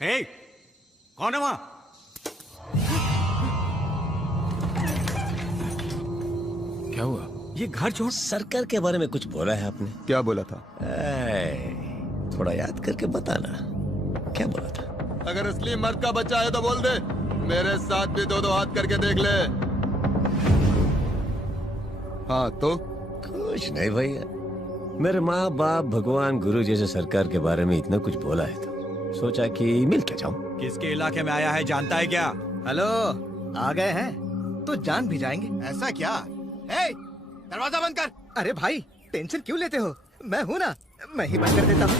हे, कौन है वहां? क्या हुआ? ये घर छोड़। सरकार के बारे में कुछ बोला है आपने? क्या बोला था? थोड़ा याद करके बताना, क्या बोला था? अगर असली मर्द का बच्चा है तो बोल दे, मेरे साथ भी दो दो हाथ करके देख ले। हाँ तो? कुछ नहीं भैया, मेरे माँ बाप भगवान गुरु जैसे सरकार के बारे में इतना कुछ बोला है तो सोचा कि मिल के जाऊं। किसके इलाके में आया है जानता है क्या? हेलो, आ गए हैं तो जान भी जाएंगे। ऐसा क्या? हे, दरवाजा बंद कर। अरे भाई, टेंशन क्यों लेते हो? मैं हूं ना, मैं ही बंद कर देता हूँ।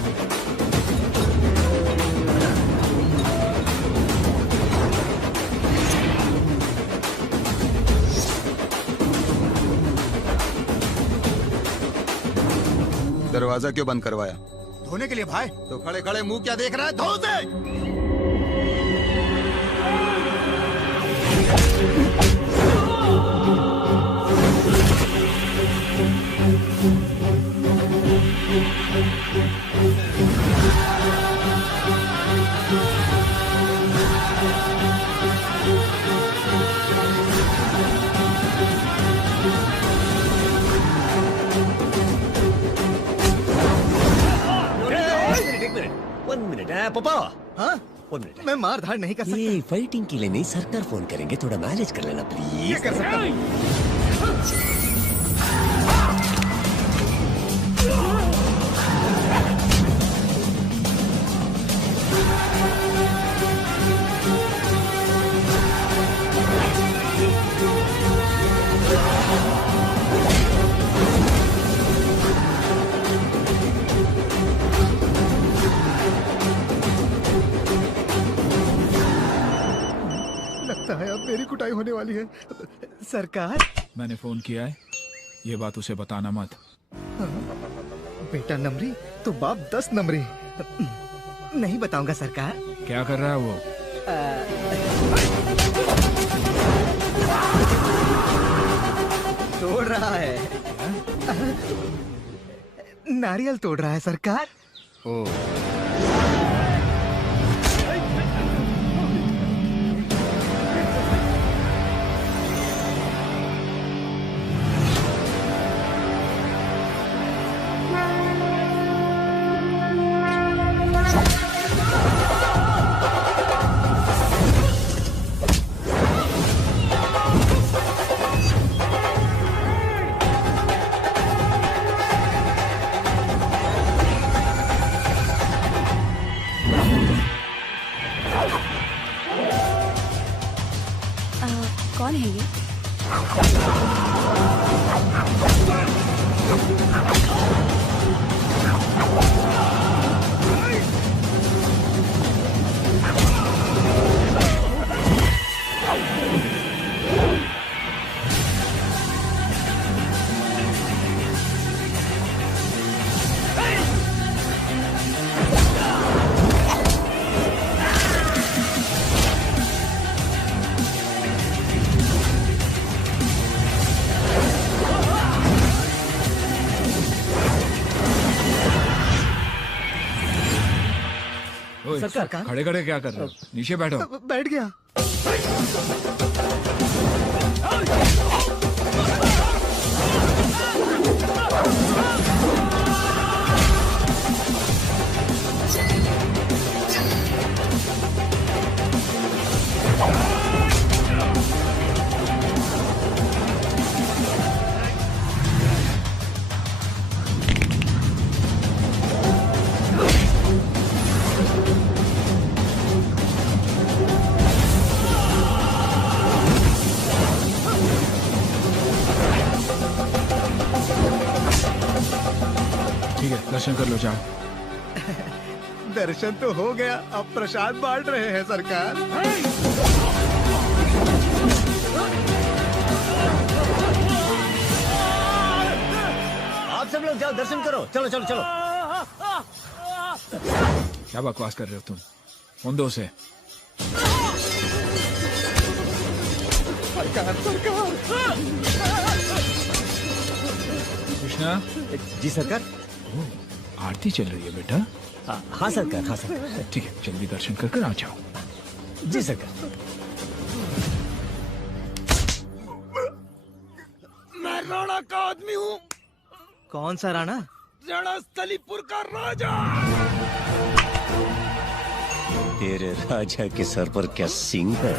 दरवाजा क्यों बंद करवाया? धोने के लिए भाई। तो खड़े खड़े मुंह क्या देख रहा है? धो दे। वन मिनट पापा। हाँ, 1 मिनट। मैं मार धाड़ नहीं कर सकता। ये फाइटिंग के लिए नहीं, सरकार फोन करेंगे, थोड़ा मैनेज कर लेना प्लीज। ये कर सकता हूँ। लगता है अब मेरी कुटाई होने वाली है। सरकार, मैंने फोन किया है, ये बात उसे बताना मत। बेटा नमरी तो बाप 10 नमरी। नहीं बताऊंगा सरकार। क्या कर रहा है वो? तोड़ रहा है, नारियल तोड़ रहा है सरकार। ओ, कौन है ये? ओए, सरकार। खड़े खड़े क्या कर रहे हो? नीचे बैठो। बैठ गया। ठीक है, दर्शन कर लो, जाओ। दर्शन तो हो गया, अब प्रसाद बांट रहे हैं सरकार। आप सब लोग जाओ, दर्शन करो, चलो चलो चलो। क्या बकवास कर रहे हो तुम? फोन दो उसे। सरकार, सरकार। कृष्णा, जी सरकार। आरती चल रही है बेटा। हाँ सरकार, हाँ सरकार। ठीक है, जल्दी दर्शन कर आ जाओ। जी सरकार। मैं राणा का आदमी हूँ, कौन सा राणा? रणस्थलीपुर का राजा। तेरे राजा के सर पर क्या सींग है?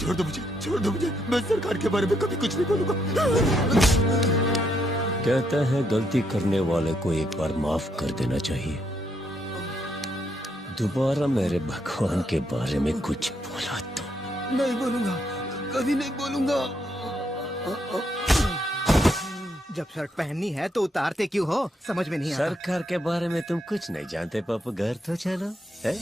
छोड़ दो मुझे, मैं सरकार के बारे में कभी कुछ नहीं बोलूंगा। कहता है गलती करने वाले को एक बार माफ कर देना चाहिए। दोबारा मेरे भगवान के बारे में कुछ बोला तो नहीं बोलूंगा, कभी नहीं बोलूंगा। जब शर्ट पहननी है तो उतारते क्यों हो? समझ में नहीं आता। सरकार के बारे में तुम कुछ नहीं जानते पापा, घर तो चलो है?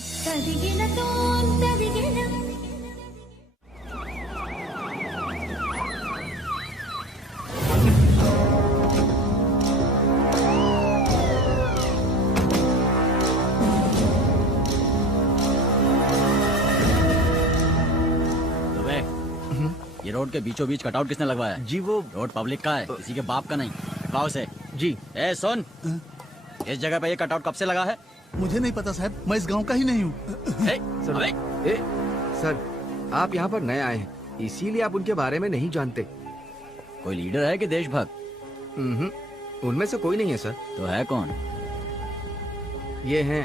ये रोड के बीचों बीच कटआउट किसने लगवाया है? जी वो रोड पब्लिक का है, किसी के बाप का नहीं। हटवाओ से। जी ए सुन, इस जगह पे ये कटआउट कब से लगा है? मुझे नहीं पता साहब, मैं इस गांव का ही नहीं हूँ। ए, अबे, सर, आप यहाँ पर नए आए हैं, इसीलिए आप उनके बारे में नहीं जानते। कोई लीडर है कि देशभक्त? उनमें से कोई नहीं है सर। तो है कौन? ये हैं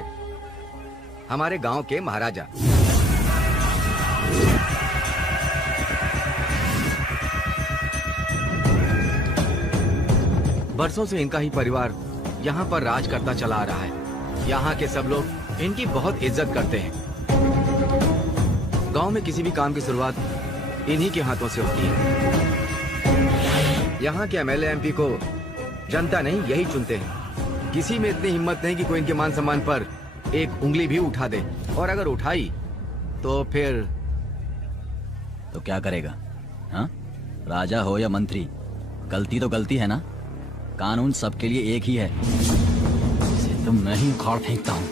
हमारे गांव के महाराजा। बरसों से इनका ही परिवार यहाँ पर राज करता चला आ रहा है। यहाँ के सब लोग इनकी बहुत इज्जत करते हैं। गांव में किसी भी काम की शुरुआत इन्हीं के हाथों से होती है। यहाँ के एमएलए एमपी को जनता नहीं, यही चुनते हैं। किसी में इतनी हिम्मत नहीं कि कोई इनके मान सम्मान पर एक उंगली भी उठा दे, और अगर उठाई तो फिर तो क्या करेगा? हाँ, राजा हो या मंत्री, गलती तो गलती है ना। कानून सबके लिए एक ही है। इसे तो मैं ही उखाड़ फेंकता हूँ।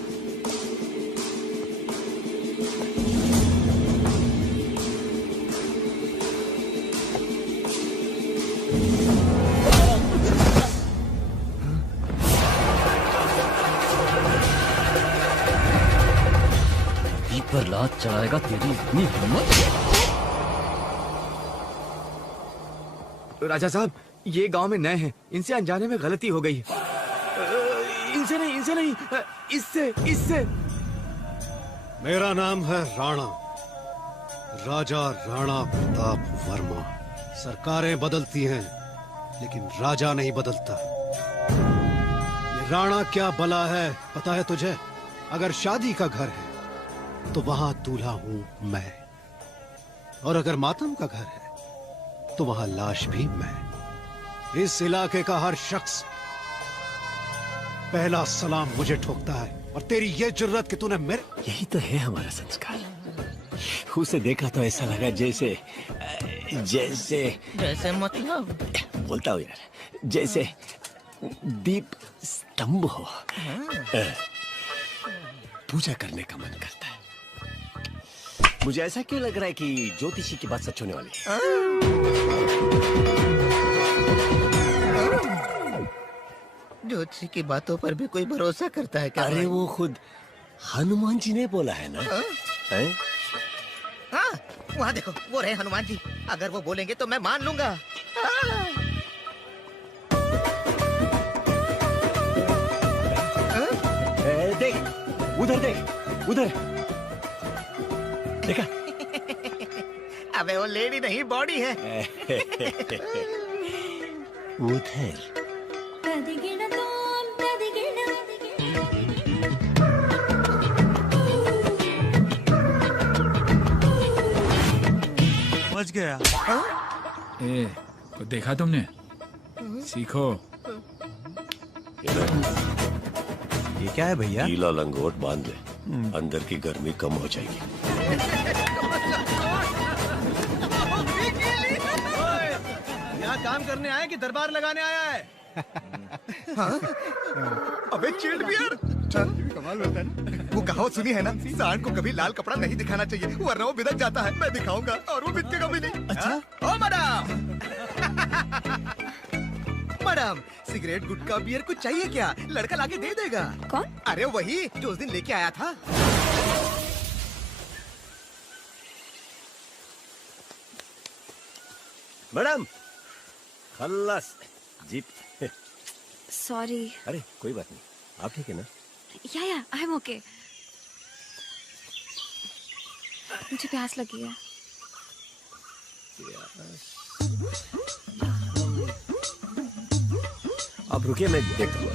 पर लात चलाएगा तेरी इतनी हिम्मत? राजा साहब, ये गांव में नए हैं, इनसे अनजाने में गलती हो गई। इनसे नहीं, इससे। मेरा नाम है राणा, राजा राणा प्रताप वर्मा। सरकारें बदलती हैं, लेकिन राजा नहीं बदलता। ये राणा क्या बला है पता है तुझे? अगर शादी का घर है तो वहां दूल्हा हूं मैं, और अगर मातम का घर है तो वहां लाश भी मैं। इस इलाके का हर शख्स पहला सलाम मुझे ठोकता है, और तेरी ये जुर्रत कि तूने मेरे। यही तो है हमारा संस्कार। उसे देखा तो ऐसा लगा जैसे मतलब बोलता हूँ यार, जैसे दीप स्तंभ हो। पूजा करने का मन करता है। मुझे ऐसा क्यों लग रहा है कि ज्योतिषी की बात सच होने वाली है? ज्योतिषी की बातों पर भी कोई भरोसा करता है क्या? अरे वो खुद हनुमान जी ने बोला है ना। हैं? हाँ, वहाँ देखो, वो रहे हनुमान जी। अगर वो बोलेंगे तो मैं मान लूंगा। देख उधर, देख उधर, देखा? अबे वो लेडी नहीं, बॉडी है। उधर। बच गया। ए, को देखा तुमने? सीखो। ये क्या है भैया? गीला लंगोट बांध ले, अंदर की गर्मी कम हो जाएगी। यहाँ काम करने आए कि दरबार लगाने आया है? अबे चिल्ड बियर, कमाल होता है ना। वो कहावत सुनी है ना, सांड को कभी लाल कपड़ा नहीं दिखाना चाहिए, वरना वो बिदक जाता है। मैं दिखाऊंगा और वो बिदकेगा भी नहीं। अच्छा? ओ मैडम, मैडम, सिगरेट गुटखा बियर कुछ चाहिए क्या? लड़का लाके दे देगा। कौन? अरे वही जो उस दिन लेके आया था। मैडम, खल्लास जीप। सॉरी। अरे कोई बात नहीं, आप ठीक है ना? या आई एम ओके। मुझे प्यास लगी है। आप रुकिए, मैं देखता हूँ।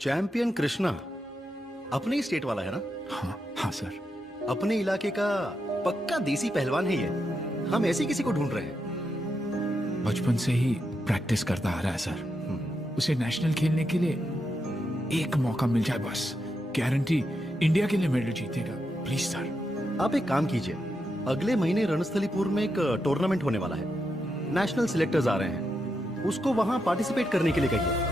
चैंपियन कृष्णा अपने ही स्टेट वाला है ना? हाँ हाँ सर। अपने इलाके का पक्का देसी पहलवान है ये। हम ऐसे किसी को ढूंढ रहे हैं। बचपन से ही प्रैक्टिस करता आ रहा है सर। उसे नेशनल खेलने के लिए एक मौका मिल जाए बस, गारंटी इंडिया के लिए मेडल जीतेगा। Please sir. आप एक काम कीजिए, अगले महीने रणस्थलीपुर में एक टूर्नामेंट होने वाला है। नेशनल सिलेक्टर्स आ रहे हैं, उसको वहां पार्टिसिपेट करने के लिए कहिए।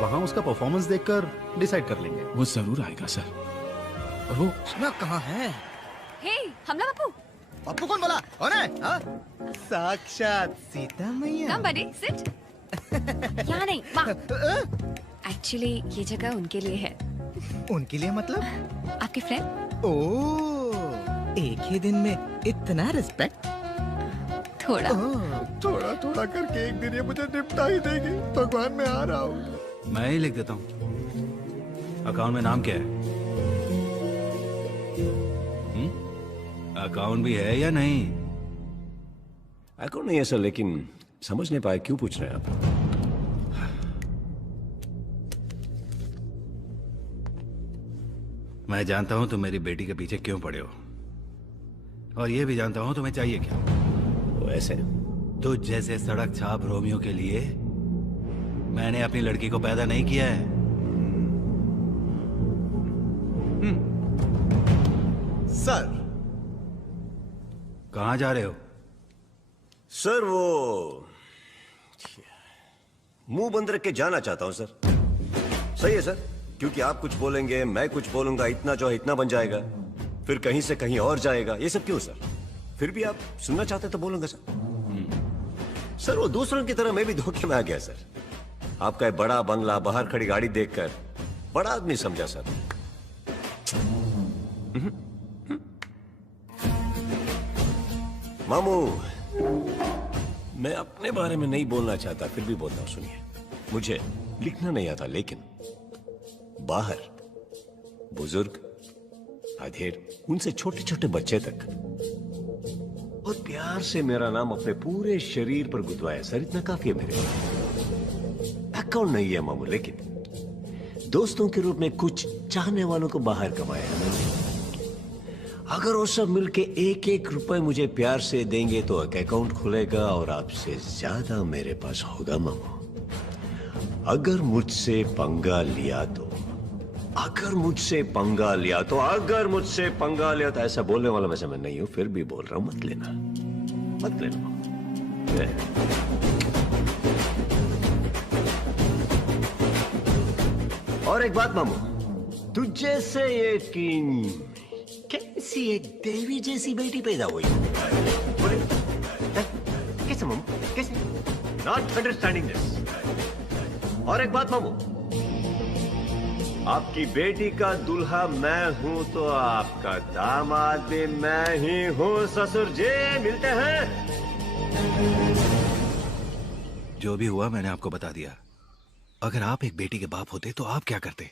वहां उसका परफॉर्मेंस देखकर डिसाइड कर लेंगे। वो जरूर आएगा सर। और वो सुना कहाँ है? हे हमला पप्पू। पप्पू कौन बोला? कौन है? हाँ? साक्षात सीता मैया। कम बड़ी सिट। यहाँ नहीं, वहाँ। एक्चुअली ये जगह उनके लिए है। उनके लिए मतलब? आपके फ्रेंड। ओह, एक ही दिन में इतना रिस्पेक्ट? थोड़ा थोड़ा थोड़ा करके एक दिन ये मुझे निपटा ही देगी। भगवान, मैं आ रहा हूँ। मैं ही लिख देता हूँ। अकाउंट में नाम क्या है? अकाउंट भी है या नहीं? अकाउंट नहीं है सर, लेकिन समझ नहीं पाए क्यों पूछ रहे हैं आप? मैं जानता हूं तुम मेरी बेटी के पीछे क्यों पड़े हो, और ये भी जानता हूं तुम्हें चाहिए क्या। वो ऐसे तुझ जैसे सड़क छाप रोमियो के लिए मैंने अपनी लड़की को पैदा नहीं किया है। सर, कहां जा रहे हो? सर वो मुंह बंद रख के जाना चाहता हूं सर। सही है सर, क्योंकि आप कुछ बोलेंगे, मैं कुछ बोलूंगा, इतना जो है इतना बन जाएगा, फिर कहीं से कहीं और जाएगा। ये सब क्यों सर? फिर भी आप सुनना चाहते तो बोलूंगा सर। सर वो दूसरों की तरह मैं भी धोखे में आ गया सर। आपका एक बड़ा बंगला, बाहर खड़ी गाड़ी देखकर बड़ा आदमी समझा सर। मामू, मैं अपने बारे में नहीं बोलना चाहता, फिर भी बोलता हूं। सुनिए, मुझे लिखना नहीं आता, लेकिन बाहर बुजुर्ग, अधेड़, उनसे छोटे छोटे बच्चे तक और प्यार से मेरा नाम अपने पूरे शरीर पर गुदवाया सर। इतना काफी है मेरे लिए। अकाउंट नहीं है मामू, लेकिन दोस्तों के रूप में कुछ चाहने वालों को बाहर कमाया मैंने। अगर वो सब मिलके एक एक रुपए मुझे प्यार से देंगे तो एक अकाउंट खुलेगा और आपसे ज्यादा मेरे पास होगा मामू। अगर मुझसे पंगा लिया तो, अगर मुझसे पंगा लिया तो, अगर मुझसे पंगा लिया तो, ऐसा बोलने वाला वैसे मैं नहीं हूं, फिर भी बोल रहा हूं, मत लेना, मत लेना। और एक बात मामू, तुझे से यकीन कैसी एक देवी जैसी बेटी पैदा हुई? कैसे मामू, कैसे? Not understanding this. और एक बात मामू, आपकी बेटी का दूल्हा मैं हूं तो आपका दामाद भी मैं ही हूं। ससुर जी, मिलते हैं। जो भी हुआ मैंने आपको बता दिया। अगर आप एक बेटी के बाप होते तो आप क्या करते?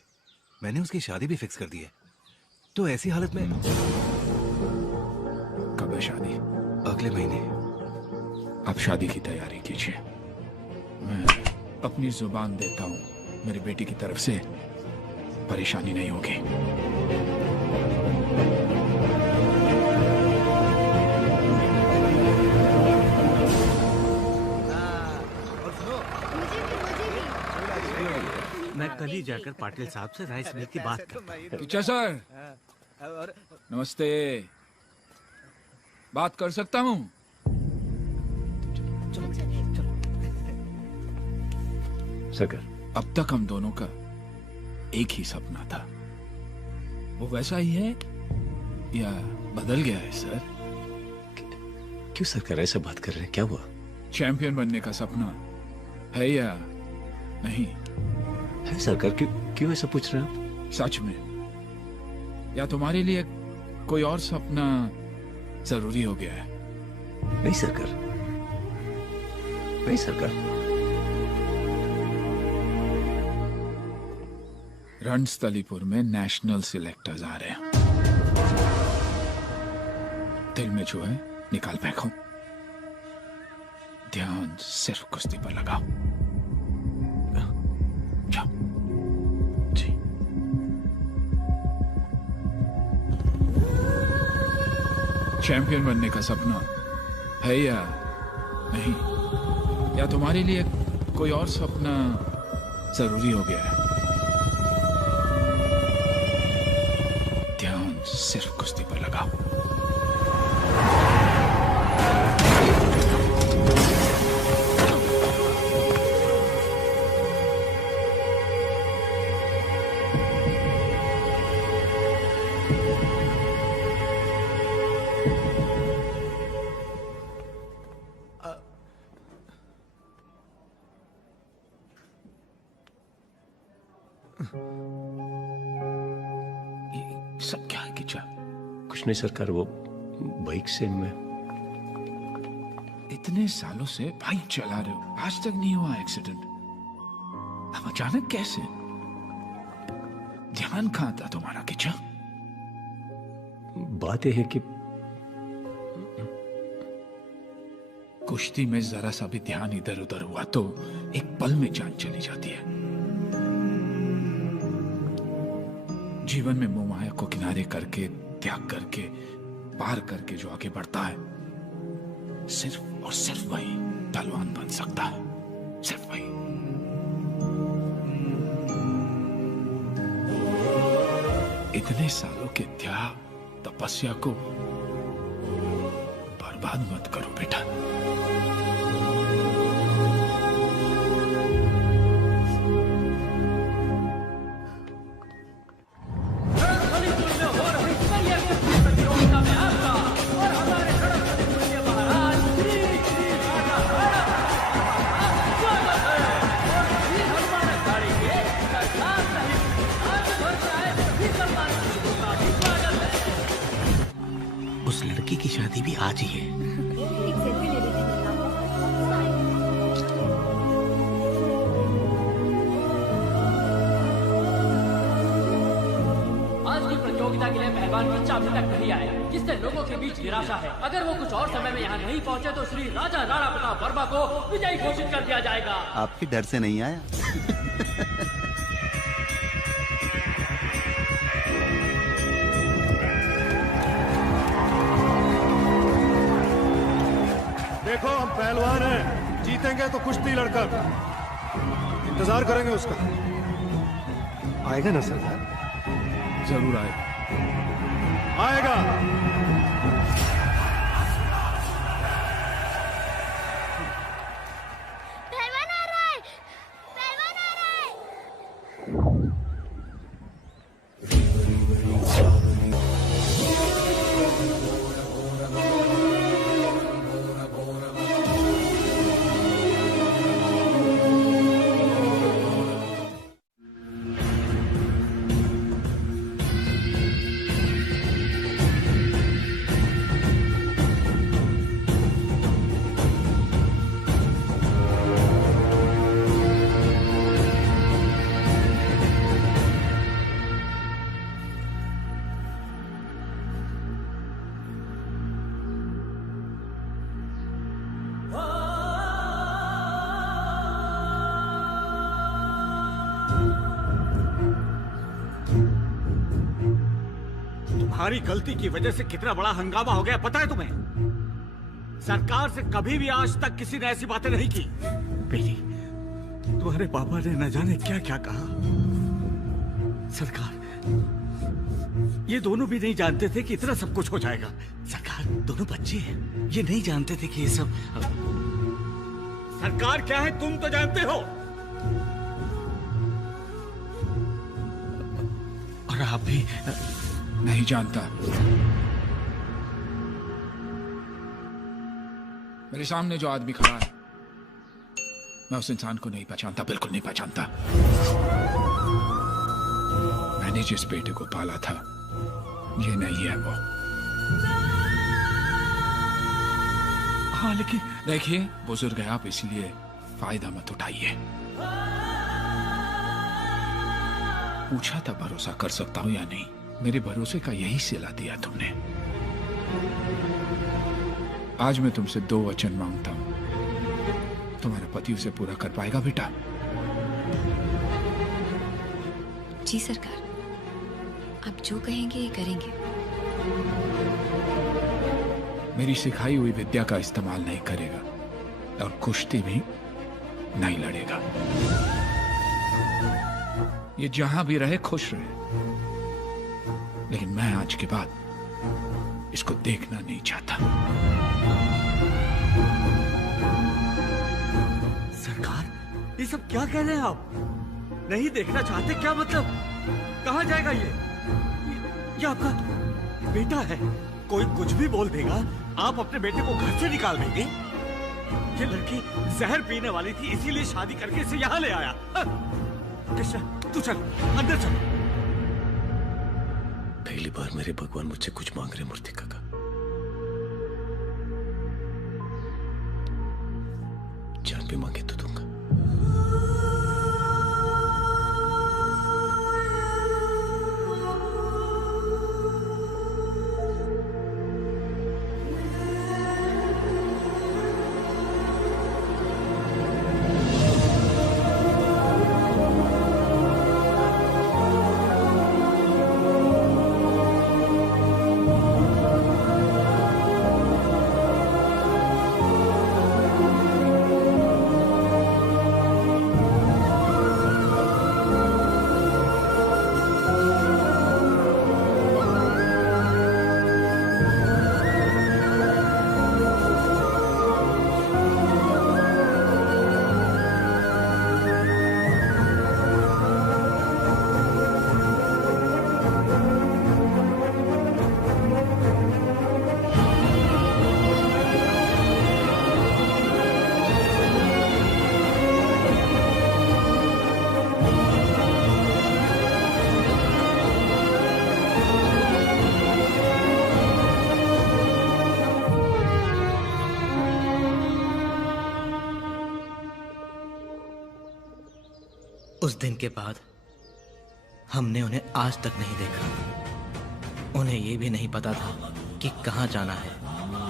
मैंने उसकी शादी भी फिक्स कर दी है। तो ऐसी हालत में कब है शादी? अगले महीने। आप शादी की तैयारी कीजिए। मैं अपनी जुबान देता हूँ, मेरी बेटी की तरफ से परेशानी नहीं होगी। मैं कल ही जाकर पाटिल साहब से राइस मिल की बात करता हूं। टीचर सर, नमस्ते। बात कर सकता हूँ? सकर, अब तक हम दोनों का एक ही सपना था। वो वैसा ही है या बदल गया है सर? क्यों सरकार ऐसे बात कर रहे हैं? क्या हुआ? चैंपियन बनने का सपना है या नहीं? है सरकार। क्यों ऐसा पूछ रहे हैं आप? सच में, या तुम्हारे लिए कोई और सपना जरूरी हो गया है? नहीं सरकार, नहीं सरकार। रणस्थलीपुर में नेशनल सिलेक्टर्स आ रहे हैं। दिल में जो है निकाल फेंको, ध्यान सिर्फ कुश्ती पर लगाओ। जाओ। जी। चैंपियन बनने का सपना है या नहीं? या तुम्हारे लिए कोई और सपना जरूरी हो गया है? ध्यान सिर्फ कुश्ती पर लगाओ। सब क्या है किचा? कुछ नहीं सरकार, वो बाइक से मैं इतने सालों से बाइक चला रहे हो, आज तक नहीं हुआ एक्सीडेंट, अब अचानक कैसे? ध्यान कहां था तुम्हारा किचा? बात यह है कि कुश्ती में जरा सा भी ध्यान इधर उधर हुआ तो एक पल में जान चली जाती है। जीवन में मोह माया को किनारे करके, त्याग करके, पार करके जो आगे बढ़ता है, सिर्फ और सिर्फ वही पहलवान बन सकता है। सिर्फ वही। इतने सालों के त्याग, तपस्या को बर्बाद मत करो बेटा। उस लड़की की शादी भी आज ही है। एक सेल्फी ले लेते हैं। आज की प्रतियोगिता के लिए पहलवान बच्चा अभी तक नहीं आया, जिससे लोगों के बीच निराशा है। अगर वो कुछ और समय में यहाँ नहीं पहुँचे तो श्री राजा राणा प्रताप वर्मा को विजयी घोषित कर दिया जाएगा। आपके डर से नहीं आया। देखो हम पहलवान हैं, जीतेंगे तो कुश्ती लड़कर, इंतजार करेंगे उसका। आएगा ना सरदार? जरूर आएगा। आएगा। पहलवान आ रहा है, पहलवान आ रहा है। तुम्हारी गलती की वजह से कितना बड़ा हंगामा हो गया पता है तुम्हें? सरकार से कभी भी आज तक किसी ने ऐसी बातें नहीं की। बेटी, तुम्हारे पापा ने न जाने क्या क्या कहा। सरकार, ये दोनों भी नहीं जानते थे कि इतना सब कुछ हो जाएगा। सरकार, दोनों बच्चे हैं, ये नहीं जानते थे कि ये सब। सरकार क्या है तुम तो जानते हो। और आप भी नहीं जानता। मेरे सामने जो आदमी खड़ा है, मैं उस इंसान को नहीं पहचानता, बिल्कुल नहीं पहचानता। मैंने जिस बेटे को पाला था, ये नहीं है वो। हाँ लेकिन देखिए, बुजुर्ग है आप, इसलिए फायदा मत उठाइए। पूछा था भरोसा कर सकता हूं या नहीं, मेरे भरोसे का यही सिला दिया तुमने। आज मैं तुमसे 2 वचन मांगता हूं, तुम्हारा पति उसे पूरा कर पाएगा बेटा? जी सरकार, आप जो कहेंगे ये करेंगे। मेरी सिखाई हुई विद्या का इस्तेमाल नहीं करेगा और कुश्ती भी नहीं लड़ेगा। ये जहां भी रहे खुश रहे, लेकिन मैं आज के बाद इसको देखना नहीं चाहता। सरकार, ये सब क्या कह रहे हैं आप? नहीं देखना चाहते क्या मतलब? कहाँ जाएगा ये आपका बेटा है, कोई कुछ भी बोल देगा, आप अपने बेटे को घर से निकाल देंगे? ये लड़की जहर पीने वाली थी, इसीलिए शादी करके इसे यहाँ ले आया। कृष्णा, तू चल अंदर चल। पहली बार मेरे भगवान मुझसे कुछ मांग रहे मूर्ति काका। जान भी मांगे तो दूंगा। उस दिन के बाद हमने उन्हें आज तक नहीं देखा। उन्हें ये भी नहीं पता था कि कहाँ जाना है,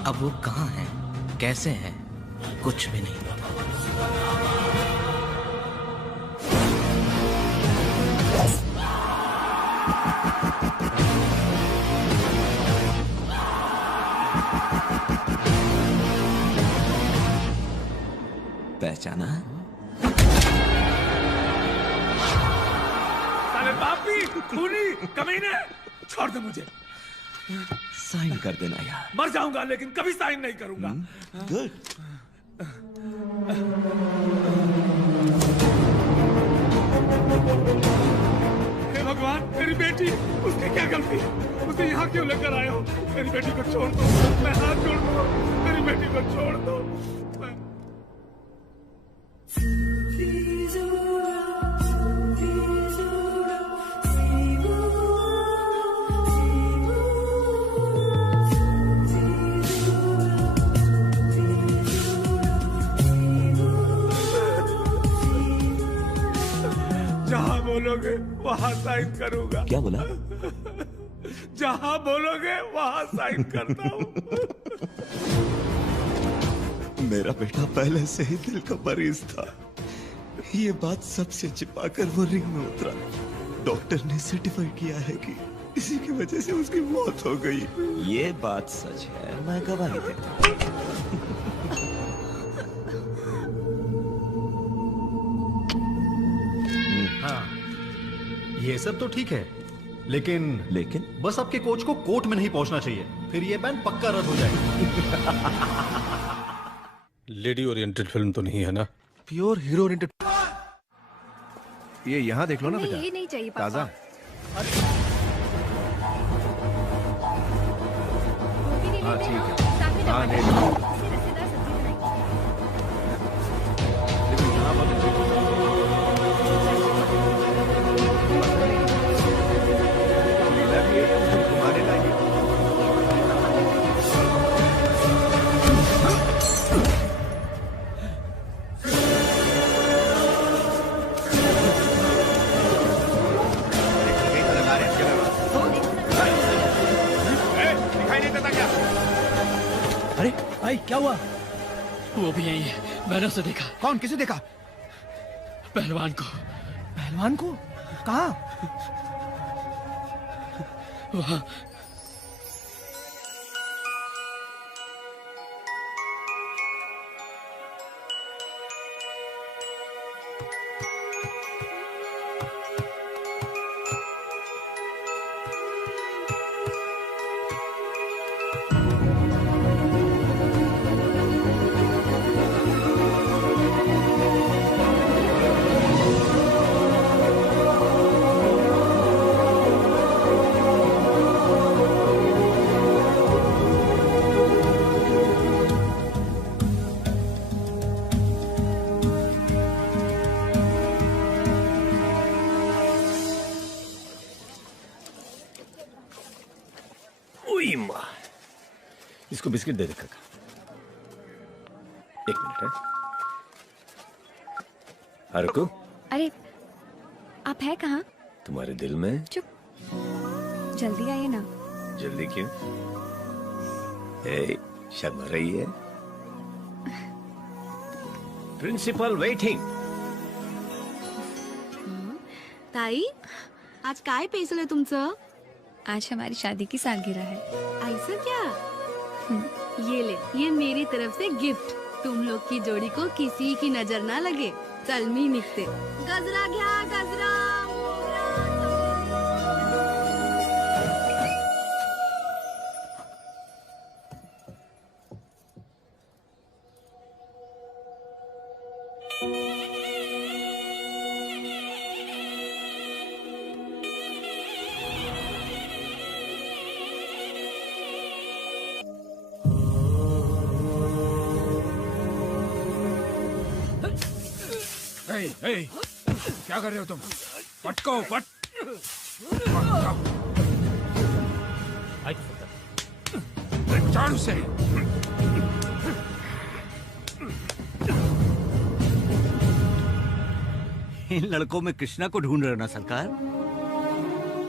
अब वो कहाँ हैं, कैसे हैं, कुछ भी नहीं पता। पहचाना? साले पापी, खूनी, कमीने, छोड़ दे मुझे। साइन कर देना यार। मर जाऊंगा लेकिन कभी साइन नहीं करूंगा। गुड। हे भगवान, मेरी बेटी, उसकी क्या गलती है? उसे यहाँ क्यों लेकर आए हो? मेरी बेटी को छोड़ दो, मैं हाथ जोड़ दूंगा। मेरी बेटी को छोड़ दो। जहाँ बोलोगे वहाँ साइन करूंगा। क्या बोला? जहाँ बोलोगे वहाँ साइन करता हूँ। मेरा बेटा पहले से ही दिल का मरीज था। ये बात सबसे छिपाकर वो रिंग में उतरा। डॉक्टर ने सर्टिफाई किया है कि इसी की वजह से उसकी मौत हो गई। ये बात सच है, मैं गवाही देता हूँ। हाँ, ये सब तो ठीक है, लेकिन बस आपके कोच को कोर्ट में नहीं पहुंचना चाहिए, फिर ये बैन पक्का रद्द हो जाएगा। लेडी ओरिएंटेड फिल्म तो नहीं है ना? Pure hero oriented. ये यहाँ देख लो ना नहीं, बेटा, ये नहीं चाहिए पापा। ताजा। हाँ ठीक है। हाँ ले लो। लेकिन यहाँ बहुत अच्छी लीला भी है, घुमाने लाएंगे। दिखाई नहीं देता क्या? अरे भाई क्या हुआ? वो भी यही है, मैंने उसे देखा। कौन? किसे देखा? पहलवान को। पहलवान को? कहाँ? वहाँ। ओई माँ, इसको बिस्किट दे दे काका। एक मिनट है। हारुको, अरे आप है कहाँ? तुम्हारे दिल में। चुप, जल्दी आइए ना। जल्दी क्यों? शर्मा रही है। Principal waiting. ताई, आज काय पेसलं तुमचं? आज हमारी शादी की सालगिरह है। ऐसा क्या? ये ले, ये मेरी तरफ से गिफ्ट। तुम लोग की जोड़ी को किसी की नजर ना लगे। चल मी निघते। गजरा घ्या, गजरा। क्या कर रहे हो तुम? पटको पट। चालू से। इन लड़कों में कृष्णा को ढूंढ रहे हो ना सरकार?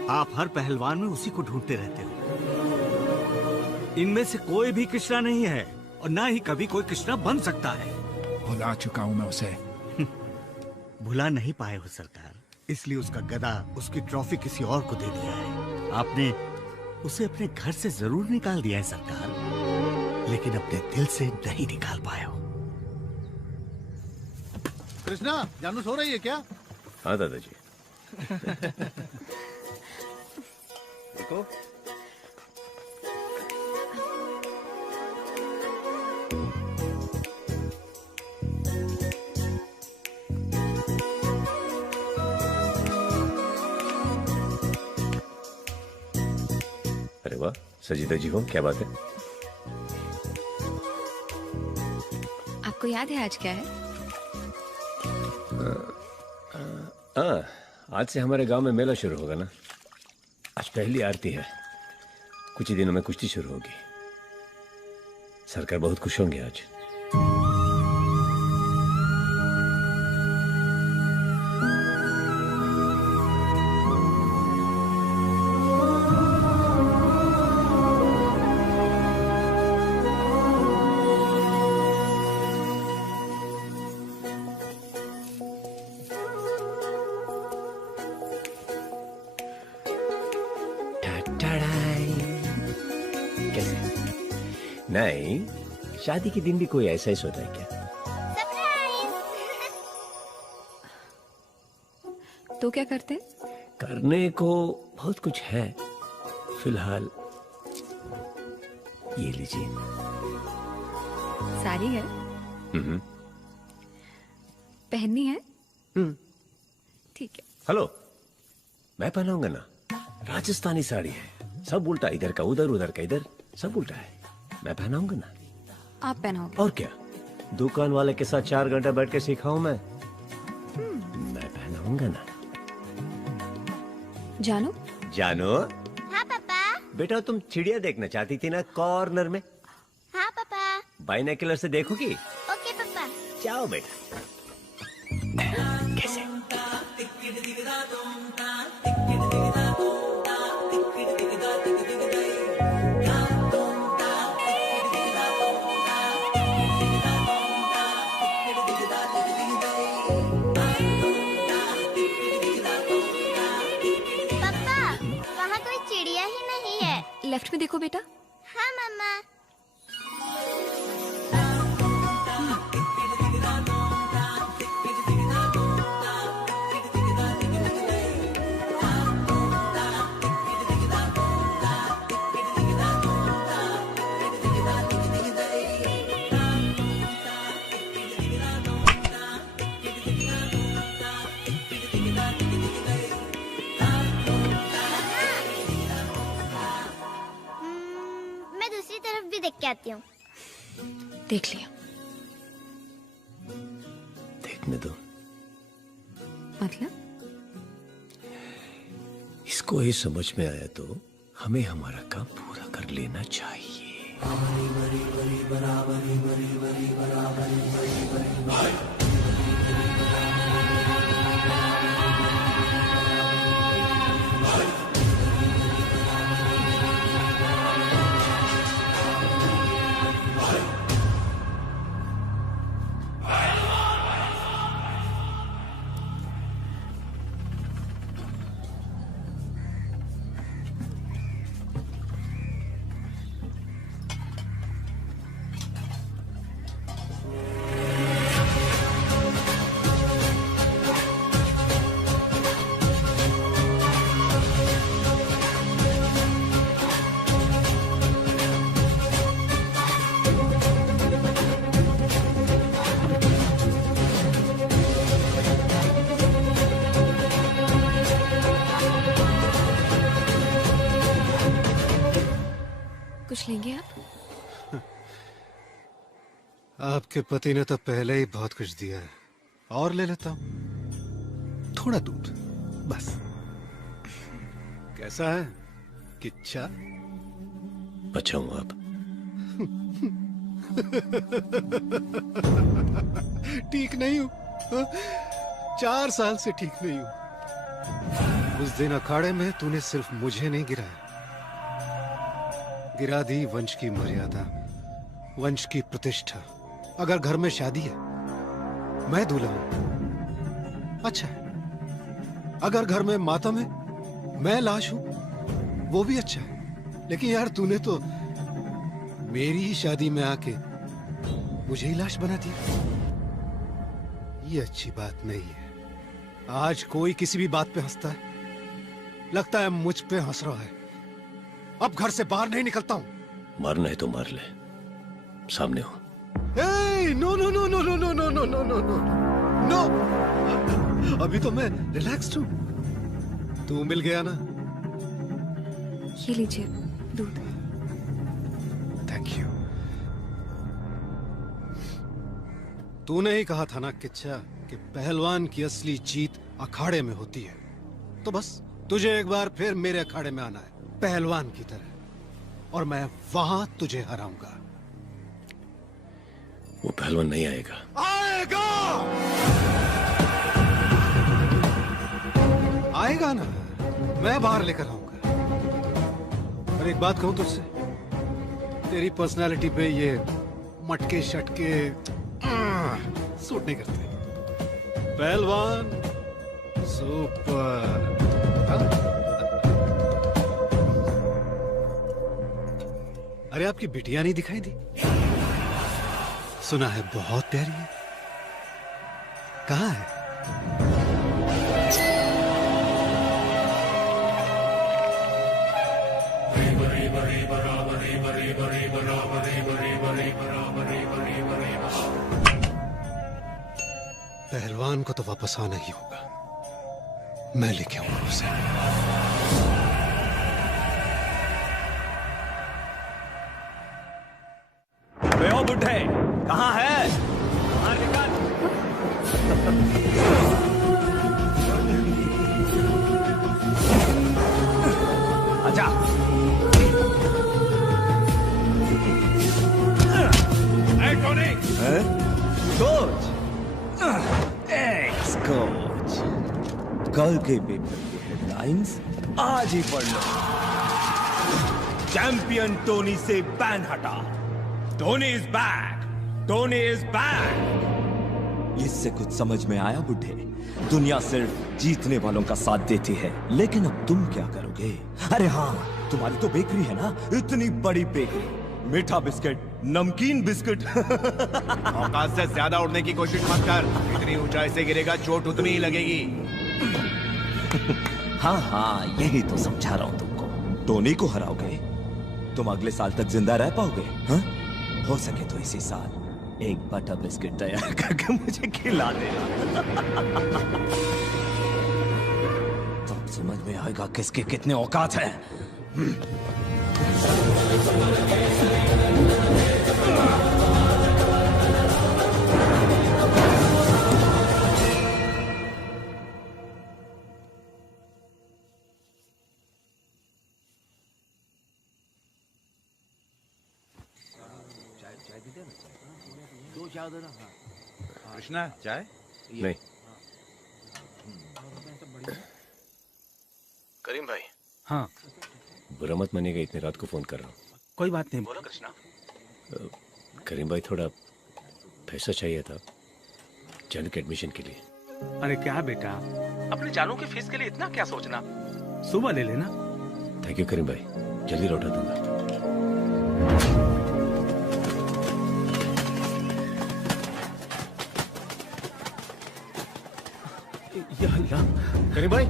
आप हर पहलवान में उसी को ढूंढते रहते हो। इनमें से कोई भी कृष्णा नहीं है और ना ही कभी कोई कृष्णा बन सकता है। भुला चुका हूं मैं उसे। भुला नहीं पाए हो सरकार, इसलिए उसका गदा, उसकी ट्रॉफी किसी और को दे दिया है। आपने उसे अपने घर से जरूर निकाल दिया है सरकार, लेकिन अपने दिल से नहीं निकाल पाए हो। कृष्णा, जानू सो रही है क्या? हाँ दादाजी। देखो, अरे वाह, सजीदा जी हो, क्या बात है? आपको याद है आज क्या है? आज से हमारे गांव में मेला शुरू होगा ना। आज पहली आरती है। कुछ ही दिनों में कुश्ती शुरू होगी। सरकार बहुत खुश होंगे आज। नहीं, शादी के दिन भी कोई ऐसा ही सोता है क्या? तो क्या करते? करने को बहुत कुछ है। फिलहाल ये लीजिए। साड़ी है? पहननी है? ठीक है। हेलो, मैं पहनाऊंगा ना। राजस्थानी साड़ी है, सब उल्टा, इधर का उधर, उधर का इधर, सब उल्टा है। मैं पहनाऊंगा ना। आप पहनाओगे? और क्या, दुकान वाले के साथ 4 घंटा बैठ के सिखाऊं मैं? मैं पहनाऊंगा ना। जानू? जानो? हाँ पापा। बेटा तुम चिड़िया देखना चाहती थी ना कॉर्नर में? हाँ पापा। बाइनोकुलर से देखोगी? ओके पापा। जाओ बेटा। कैसे? लेफ्ट में देखो बेटा। हाँ मम्मा। देख के आती हूँ। देख लिया। देखने दो। मतलब? इसको ही समझ में आया तो हमें हमारा काम पूरा कर लेना चाहिए। कुछ लेंगे आप? आपके पति ने तो पहले ही बहुत कुछ दिया है, और ले लेता हूँ। थोड़ा दूध बस। कैसा है किच्छा? अच्छा हूँ आप? ठीक नहीं हूँ। 4 साल से ठीक नहीं हूँ। उस दिन अखाड़े में तूने सिर्फ मुझे नहीं गिराया, गिरा दी वंश की मर्यादा, वंश की प्रतिष्ठा। अगर घर में शादी है, मैं दूल्हा हूं, अच्छा है। अगर घर में मातम है, मैं लाश हूं, वो भी अच्छा है। लेकिन यार तूने तो मेरी ही शादी में आके मुझे ही लाश बना दिया। ये अच्छी बात नहीं है। आज कोई किसी भी बात पे हंसता है, लगता है मुझ पे हंस रहा है। अब घर से बाहर नहीं निकलता हूं। मारना है तो मार ले, सामने हो। No no no no no no no no no no no, अभी तो मैं रिलैक्स्ड हूं। तू मिल गया ना? ये लीजिए दूध। Thank you. तूने ही कहा था ना किच्छा कि पहलवान की असली जीत अखाड़े में होती है। तो बस तुझे एक बार फिर मेरे अखाड़े में आना है, पहलवान की तरह, और मैं वहां तुझे हराऊंगा। वो पहलवान नहीं आएगा। आएगा, आएगा ना, मैं बाहर लेकर आऊंगा। और एक बात कहूं तुझसे, तेरी पर्सनालिटी पे ये मटके शटके सूट नहीं करते। पहलवान सुपर। अरे आपकी बिटिया नहीं दिखाई दी? सुना है बहुत प्यारी है। कहाँ है? पहलवान को तो वापस आना ही होगा। मैं लेके आऊंगा उसे। ओ बुढ़े, कहाँ है? बाहर निकल। आजा। ए टोनी, कोच, एक्स कोच, कल के पेपर की हेडलाइंस आज ही पढ़ लो। चैंपियन टोनी से बैन हटा। Tony is back, Tony is back. इससे कुछ समझ में आया बुढ़े? दुनिया सिर्फ जीतने वालों का साथ देती है, लेकिन अब तुम क्या करोगे? अरे हाँ, तुम्हारी तो बेकरी है ना, इतनी बड़ी बेकरी, मीठा बिस्किट, नमकीन बिस्किट। औकात से ज्यादा उड़ने की कोशिश मत कर, इतनी ऊंचाई से गिरेगा चोट उतनी ही लगेगी। हाँ, यही तो समझा रहा हूं तुमको। टोनी को हराओगे, तुम अगले साल तक जिंदा रह पाओगे? हाँ? हो सके तो इसी साल एक बटर बिस्किट तैयार करके मुझे खिला देना। तब समझ में आएगा किसके कितने औकात है। कृष्णा, चाय? नहीं। करीम भाई। हाँ। बुरा मत मानिएगा, इतनी रात को फोन कर रहा हूँ। कोई बात नहीं। बोलो कृष्णा। करीम भाई, थोड़ा पैसा चाहिए था जानू के एडमिशन के लिए। अरे क्या बेटा, अपने जानू की फीस के लिए इतना क्या सोचना? सुबह ले लेना। थैंक यू करीम भाई, जल्दी लौटा दूंगा। या अल्लाह। करीम भाई,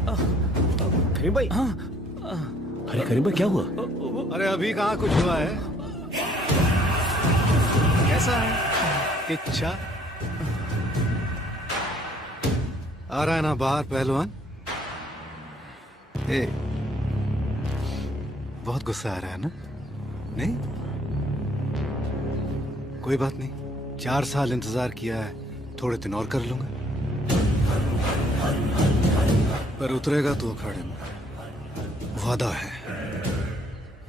करीम भाई। अरे करीम भाई, क्या हुआ? अरे अभी कहाँ कुछ हुआ है? कैसा है इच्छा? आ रहा है ना बाहर पहलवान? ए, बहुत गुस्सा आ रहा है ना? नहीं? कोई बात नहीं, 4 साल इंतजार किया है, थोड़े दिन और कर लूंगा। पर उतरेगा तो अखाड़े में, वादा है,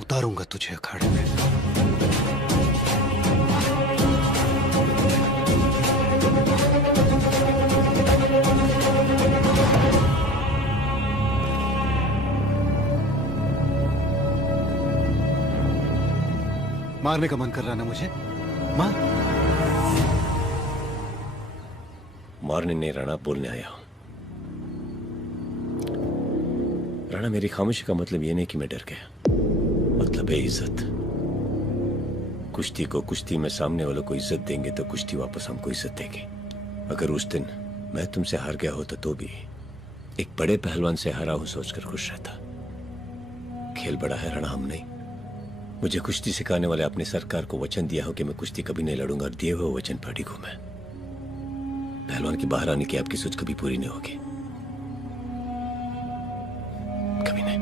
उतारूंगा तुझे अखाड़े में। मारने का मन कर रहा ना मुझे? मार। मारने नहीं राणा, बोलने आया हूं। राणा, मेरी खामोशी का मतलब ये नहीं कि मैं डर गया, मतलब है इज्जत। कुश्ती को कुश्ती में सामने वालों को इज्जत देंगे तो कुश्ती वापस हमको इज्जत देगी। अगर उस दिन मैं तुमसे हार गया होता तो भी एक बड़े पहलवान से हारा हूं सोचकर खुश रहता। खेल बड़ा है राणा, हम नहीं। मुझे कुश्ती सिखाने वाले अपने सरकार को वचन दिया हो कि मैं कुश्ती कभी नहीं लड़ूंगा, और दिए हुए वचन पर अडिग हूं मैं। पहलवान की बाहर आने की आपकी सोच कभी पूरी नहीं होगी, कभी नहीं।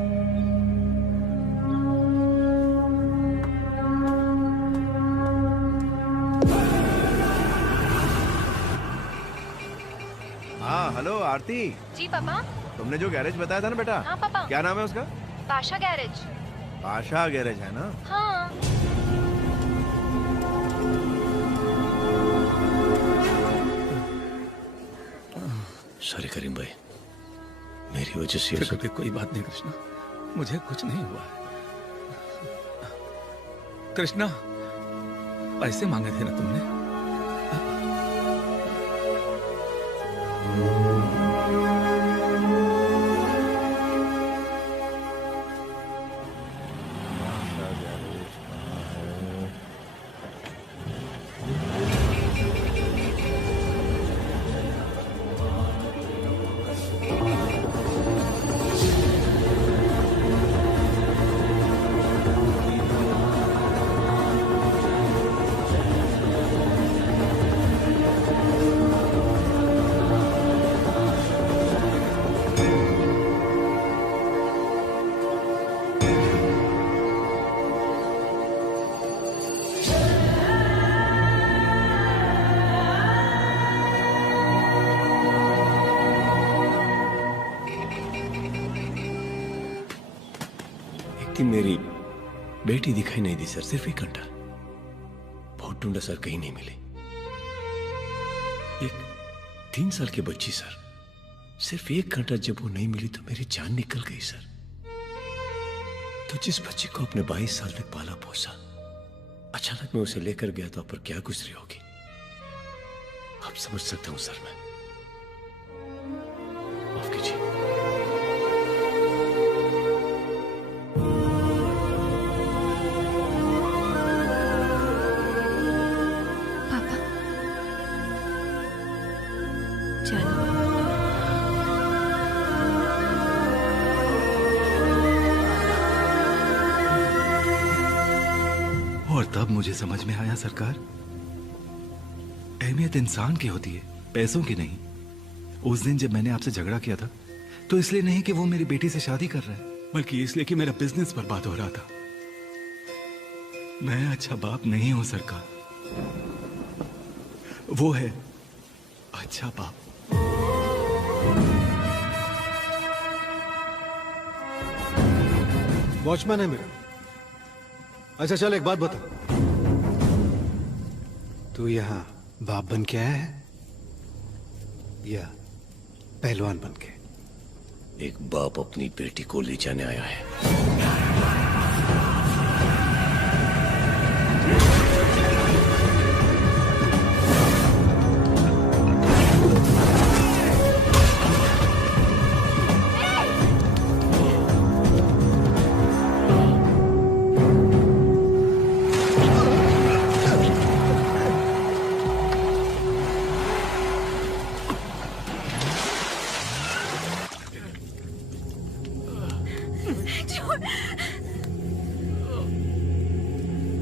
हाँ हेलो आरती। जी पापा। तुमने जो गैरेज बताया था ना बेटा? हाँ पापा। क्या नाम है उसका? पाशा गैरेज। पाशा गैरेज है ना? हाँ। सॉरी करीम भाई, मेरी वजह से फिक्र कोई बात नहीं कृष्णा, मुझे कुछ नहीं हुआ है। कृष्णा, पैसे मांगे थे ना तुमने? लेकिन मेरी बेटी दिखाई नहीं दी सर, सिर्फ 1 घंटा। बहुत ढूंढा सर, कहीं नहीं मिली। एक 3 साल की बच्ची सर, सिर्फ 1 घंटा जब वो नहीं मिली तो मेरी जान निकल गई सर। तो जिस बच्ची को अपने 22 साल तक पाला पोसा, अचानक मैं उसे लेकर गया तो आप पर क्या गुजरी होगी आप समझ सकता हूं सर। मैं माफ कीजिए। और तब मुझे समझ में आया सरकार, अहमियत इंसान की होती है, पैसों की नहीं। उस दिन जब मैंने आपसे झगड़ा किया था तो इसलिए नहीं कि वो मेरी बेटी से शादी कर रहा है, बल्कि इसलिए कि मेरा बिजनेस बर्बाद हो रहा था। मैं अच्छा बाप नहीं हूं सरकार, वो है अच्छा बाप। वॉचमैन है मेरा। अच्छा चल, एक बात बता, तू यहाँ बाप बन के आया है या पहलवान बन के? एक बाप अपनी बेटी को ले जाने आया है।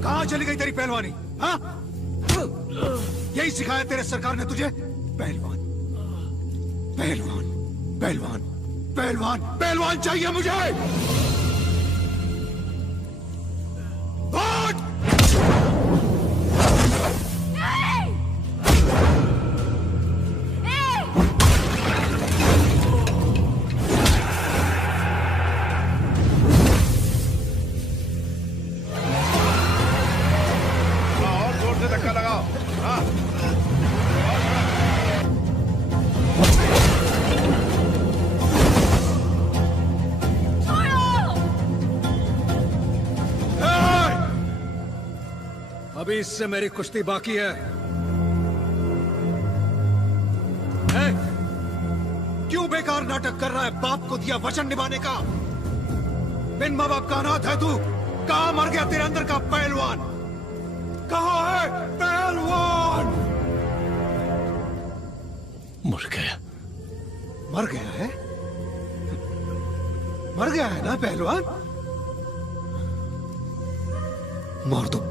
कहाँ चली गई तेरी पहलवानी? हाँ, यही सिखाया तेरे सरकार ने तुझे? पहलवान पहलवान पहलवान पहलवान पहलवान चाहिए मुझे। अभी इससे मेरी कुश्ती बाकी है। क्यों बेकार नाटक कर रहा है? बाप को दिया वचन निभाने का। बिन माँ बाप का अनाथ है तू। कहाँ मर गया तेरे अंदर का पहलवान? कहाँ है पहलवान? मर गया। मर गया है? मर गया है ना पहलवान? मार दो।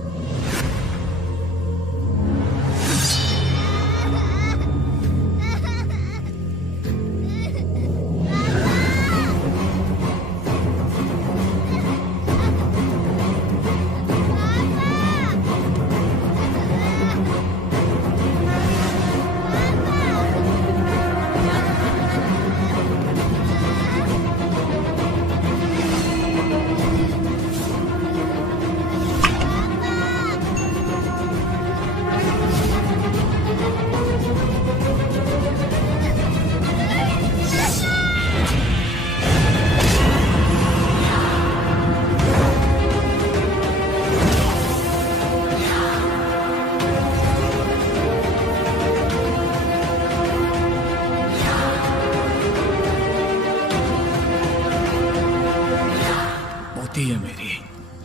है मेरी,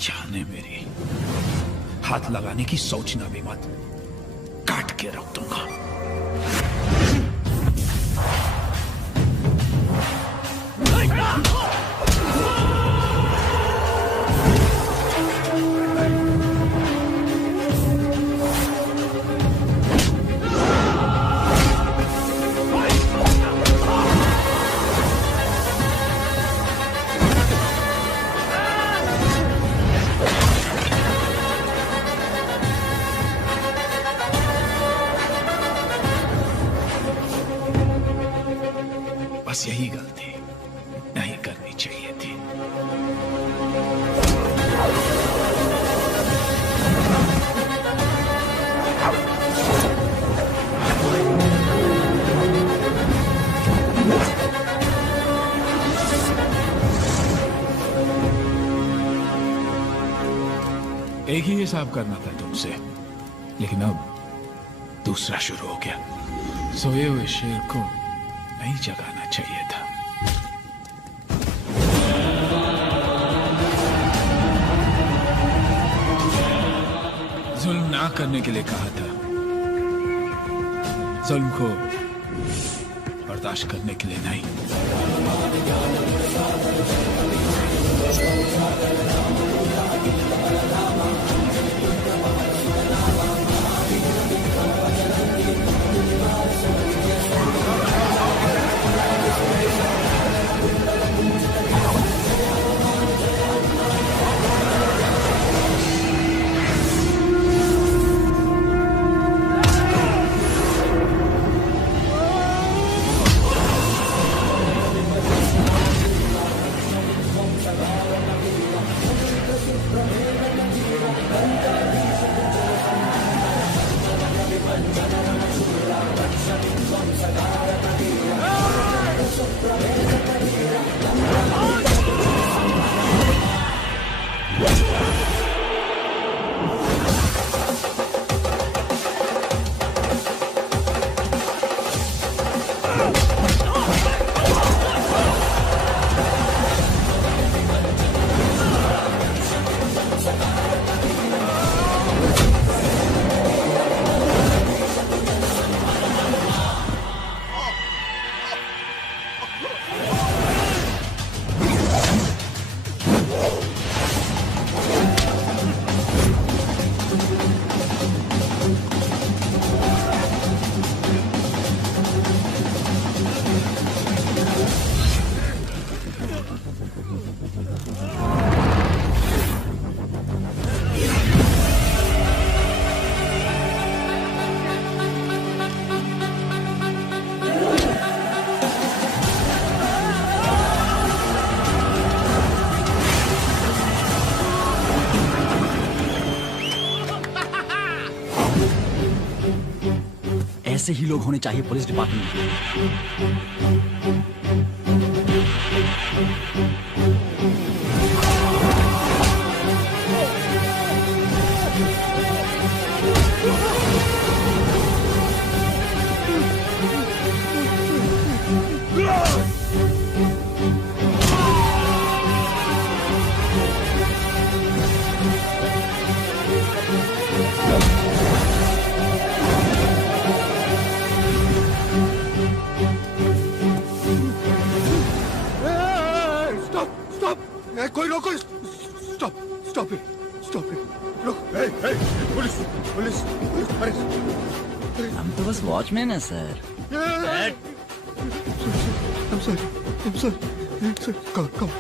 जान है मेरी। हाथ लगाने की सोचना भी मत, काट के रख दूंगा। एक ही हिसाब करना था तुमसे, लेकिन अब दूसरा शुरू हो गया। सोए हुए शेर को नहीं जगाना चाहिए था। जुल्म ना करने के लिए कहा था, जुल्म को बर्दाश्त करने के लिए नहीं। ऐसे ही लोग होने चाहिए पुलिस डिपार्टमेंट में। कोई रोको, stop stop it, stop it, रुक, पुलिस पुलिस पुलिस, हम तो बस वॉचमैन है सर। I'm sorry, come,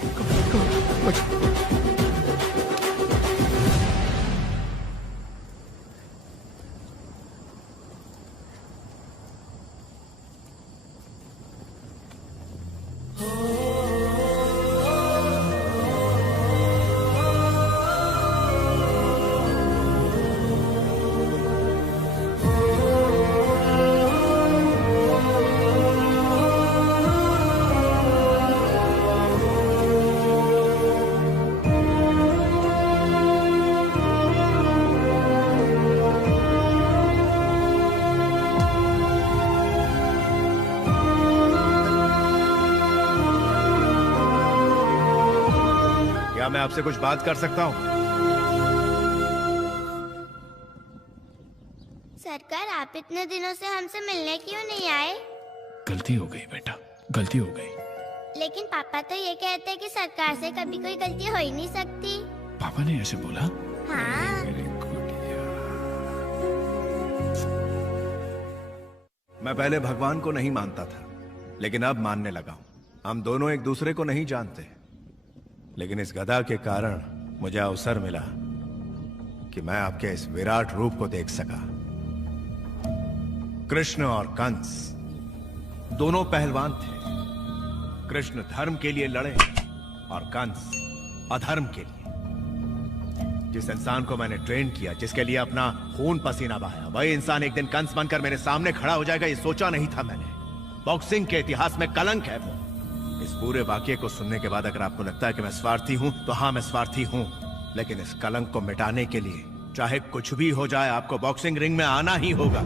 मैं आपसे कुछ बात कर सकता हूँ? सरकार, आप इतने दिनों से हमसे मिलने क्यों नहीं आए? गलती हो गई बेटा, गलती हो गई। लेकिन पापा तो ये कहते हैं कि सरकार से कभी कोई गलती हो ही नहीं सकती। पापा ने ऐसे बोला? हाँ। मैं पहले भगवान को नहीं मानता था, लेकिन अब मानने लगा हूं। हम दोनों एक दूसरे को नहीं जानते, लेकिन इस गदा के कारण मुझे अवसर मिला कि मैं आपके इस विराट रूप को देख सका। कृष्ण और कंस दोनों पहलवान थे। कृष्ण धर्म के लिए लड़े और कंस अधर्म के लिए। जिस इंसान को मैंने ट्रेन किया, जिसके लिए अपना खून पसीना बहाया, वही इंसान एक दिन कंस बनकर मेरे सामने खड़ा हो जाएगा, ये सोचा नहीं था मैंने। बॉक्सिंग के इतिहास में कलंक है वो। इस पूरे वाक्य को सुनने के बाद अगर आपको लगता है कि मैं स्वार्थी हूं, तो हाँ, मैं स्वार्थी हूं। लेकिन इस कलंक को मिटाने के लिए चाहे कुछ भी हो जाए आपको बॉक्सिंग रिंग में आना ही होगा।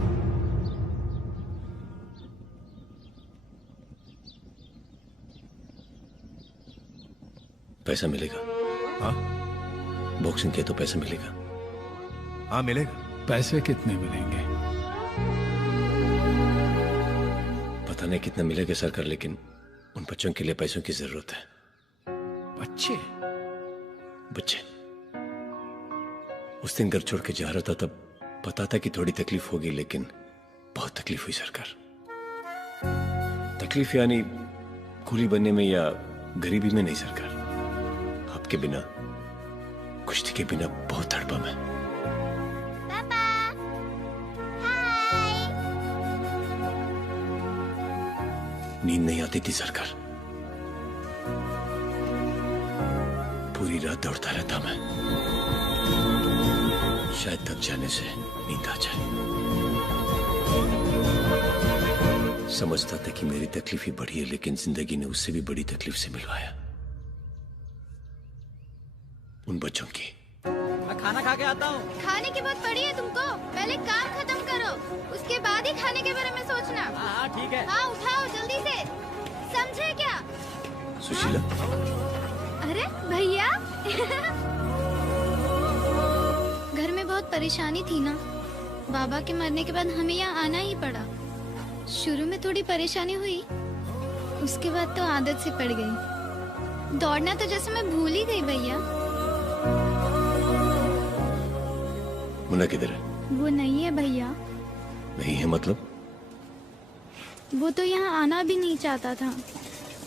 पैसा मिलेगा? हाँ, बॉक्सिंग के तो पैसा मिलेगा। हाँ मिलेगा। पैसे कितने मिलेंगे? पता नहीं कितना मिलेगा सरकार, लेकिन उन बच्चों के लिए पैसों की जरूरत है। बच्चे? बच्चे। उस दिन घर छोड़ के जा रहा था तब पता था कि थोड़ी तकलीफ होगी, लेकिन बहुत तकलीफ हुई सरकार। तकलीफ यानी कूली बनने में या गरीबी में नहीं सरकार, आपके बिना, कुश्ती के बिना बहुत तड़पा मैं। नींद नहीं आती थी सरकार, पूरी रात दौड़ता रहता मैं, शायद थक जाने से नींद आ जाए। समझता था कि मेरी तकलीफ ही बड़ी है, लेकिन जिंदगी ने उससे भी बड़ी तकलीफ से मिलवाया, उन बच्चों की। मैं खाना खा के आता हूँ। खाने की बात पड़ी है तुमको, पहले काम खत्म करो, उसके बाद ही खाने के बारे में सोचना। हाँ ठीक है। हाँ उठाओ जल्दी से, समझे क्या? सुशीला। अरे भैया घर में बहुत परेशानी थी ना, बाबा के मरने के बाद हमें यहाँ आना ही पड़ा। शुरू में थोड़ी परेशानी हुई, उसके बाद तो आदत से पड़ गई। दौड़ना तो जैसे मैं भूल ही गई भैया। मुन्ना किधर है? वो नहीं है भैया। नहीं है मतलब? वो तो यहाँ आना भी नहीं चाहता था,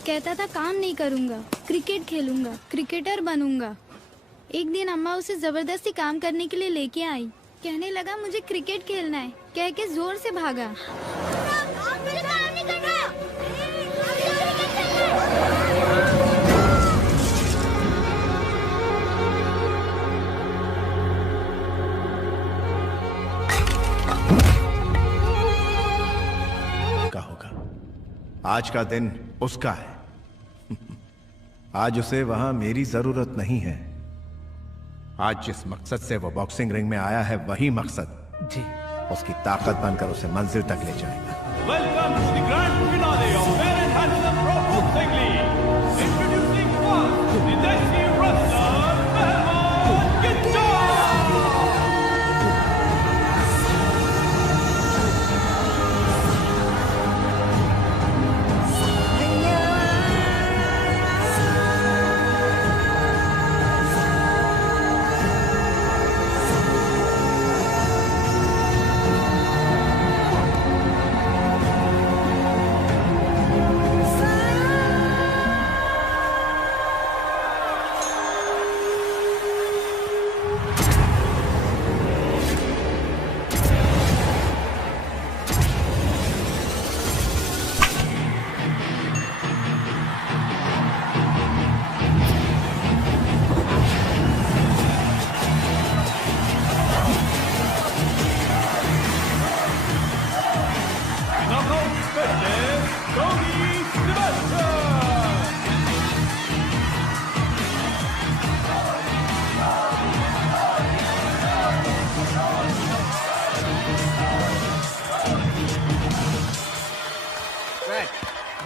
कहता था काम नहीं करूँगा, क्रिकेट खेलूंगा, क्रिकेटर बनूंगा। एक दिन अम्मा उसे जबरदस्ती काम करने के लिए लेके आई, कहने लगा मुझे क्रिकेट खेलना है, कह के जोर से भागा। का होगा, आज का दिन उसका है। आज उसे वहां मेरी जरूरत नहीं है। आज जिस मकसद से वो बॉक्सिंग रिंग में आया है वही मकसद जी उसकी ताकत बनकर उसे मंजिल तक ले जाएगा। Welcome to the grand finale of Fair and Handsome Pro Boxing League. Introducing first, the Desi wrestler, Pehlwan Gidda.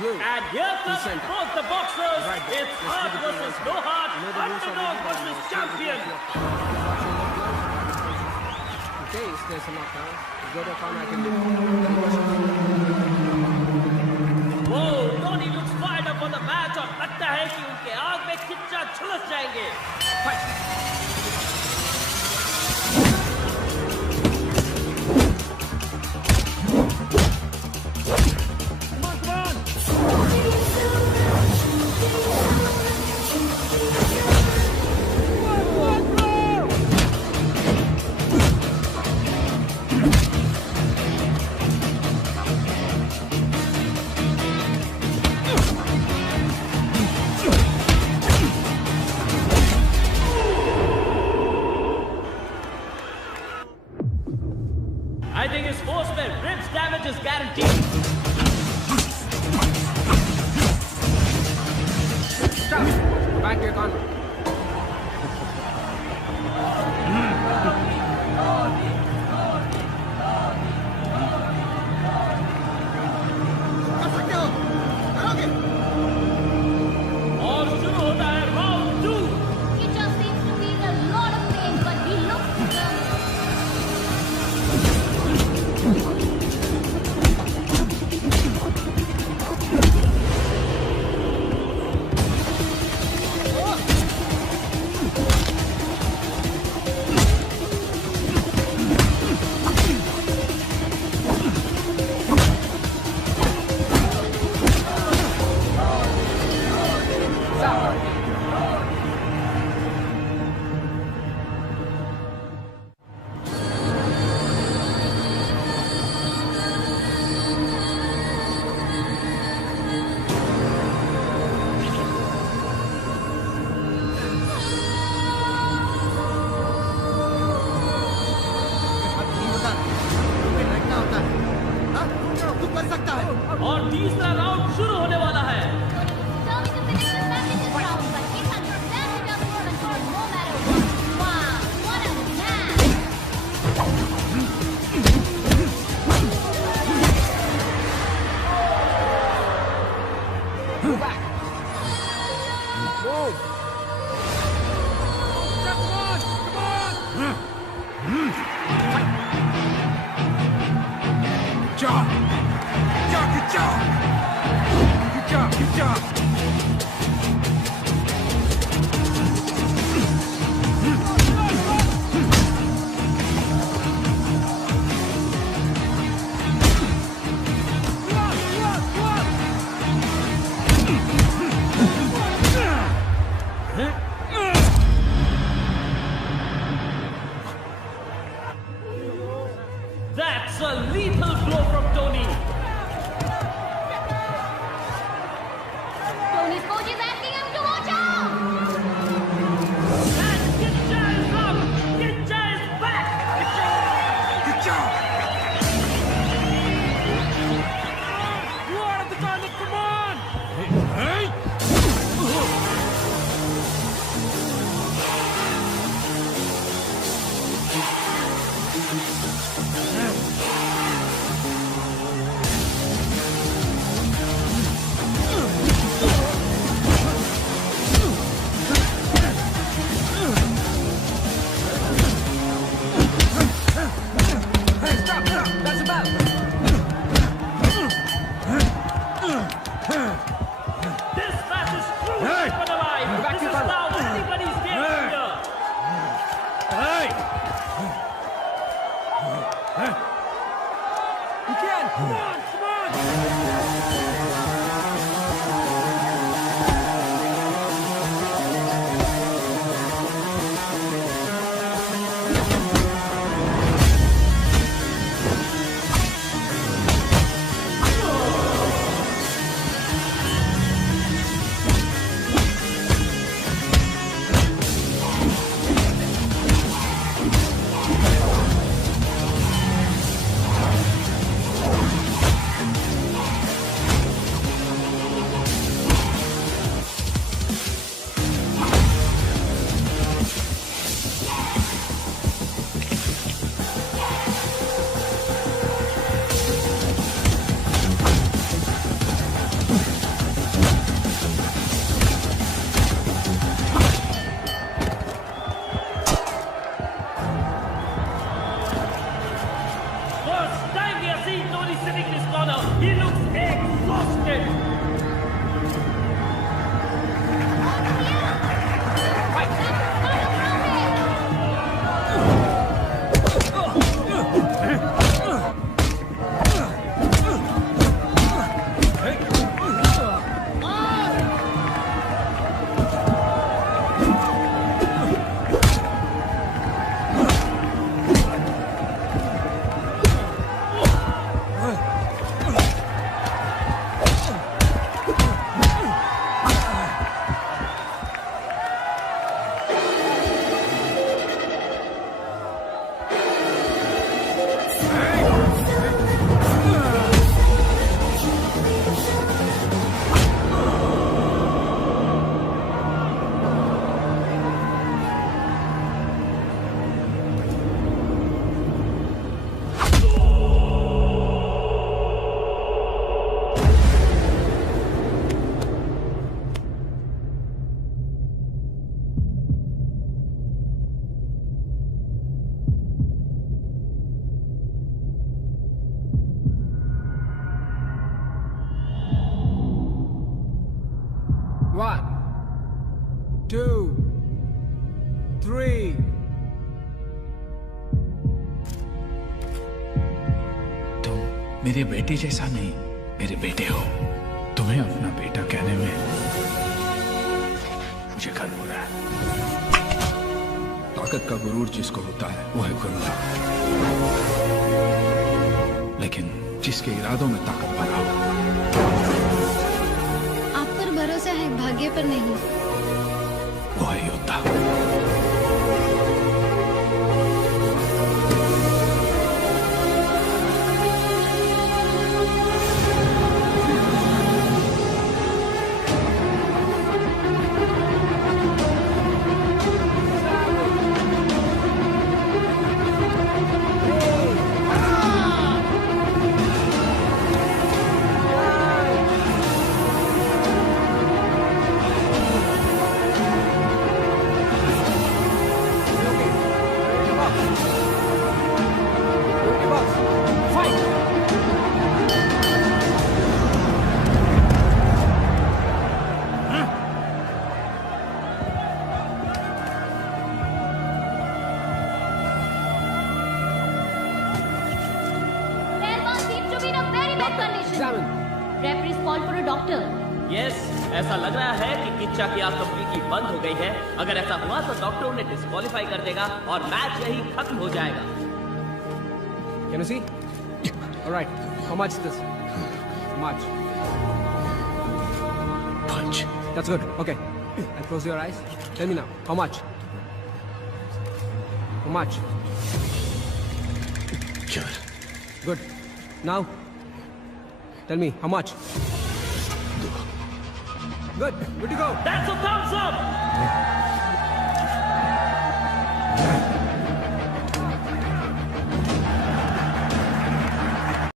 And here comes both the boxers. It's heart versus no heart, underdog versus champion. In case there's a knockout, go to corner can do. Whoa, Tony looks fired up for the match और लगता है कि उनके आग में खिच्चा झुलस जाएंगे. तीसरा राउंड शुरू होने वाला है। That's a lethal blow from Tony. Tony's coach is asking him to watch out. And Kitcha is up. Kitcha is back. Kitcha. You are the target. Come on. Hey. This match is truly alive. This is now anybody's game here. You can. Come on, come on. First time we are seeing Tony sitting in his corner. He looks exhausted. One, two, three. तुम मेरे बेटे जैसा नहीं, मेरे बेटे हो। तुम्हें अपना बेटा कहने में मुझे गर्व हो रहा है। ताकत का गुरूर जिसको होता है वो है गुरूर, लेकिन जिसके इरादों में ताकत भरा हो। आप पर भरोसा है, भाग्य पर नहीं। वो है योद्धा। bad condition. Referees called for a doctor. Yes, ऐसा लग रहा है कि किच्चा की आग कंप्लीटली बंद हो गई है। अगर ऐसा हुआ तो डॉक्टर उन्हें डिस्क्वालीफाई कर देगा और मैच यही खत्म हो जाएगा। Can you see? All right. How much is this? How much? Punch. That's good. Okay. And close your eyes. Tell me now. How much? How much? Sure. Good. Now, tell me how much? Good. Good to go. That's a thumbs up.